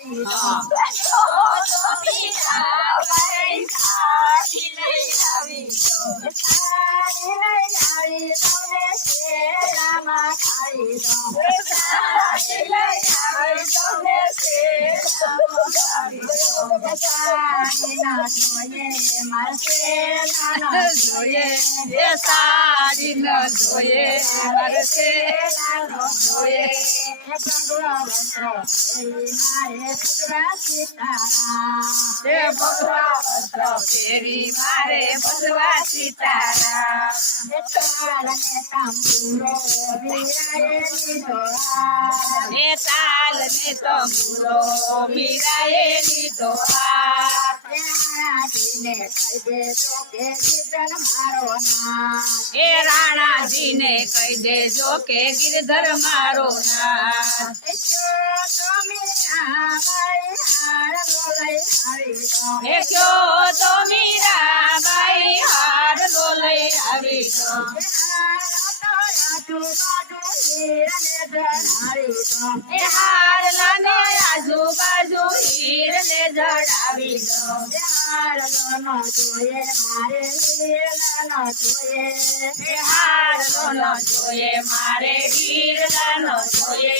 હા સાડી ન જોઈએ મારે ભગવા વસ્ત્ર ફેરી મારે ભગવા સીતારામ ને તાલ ને તંબુરો મીરાએ લીધો એ રાણાજીને કહી દેજો કે ગિરધર મારો નાથ એ કયો તો મીરાબાઈ હાર લો લઈ આવી એ હાર લાને આજુબાજુ હીર ને જડાવી દો હાર લો ન જોઈએ મારે હીર ન જોઈએ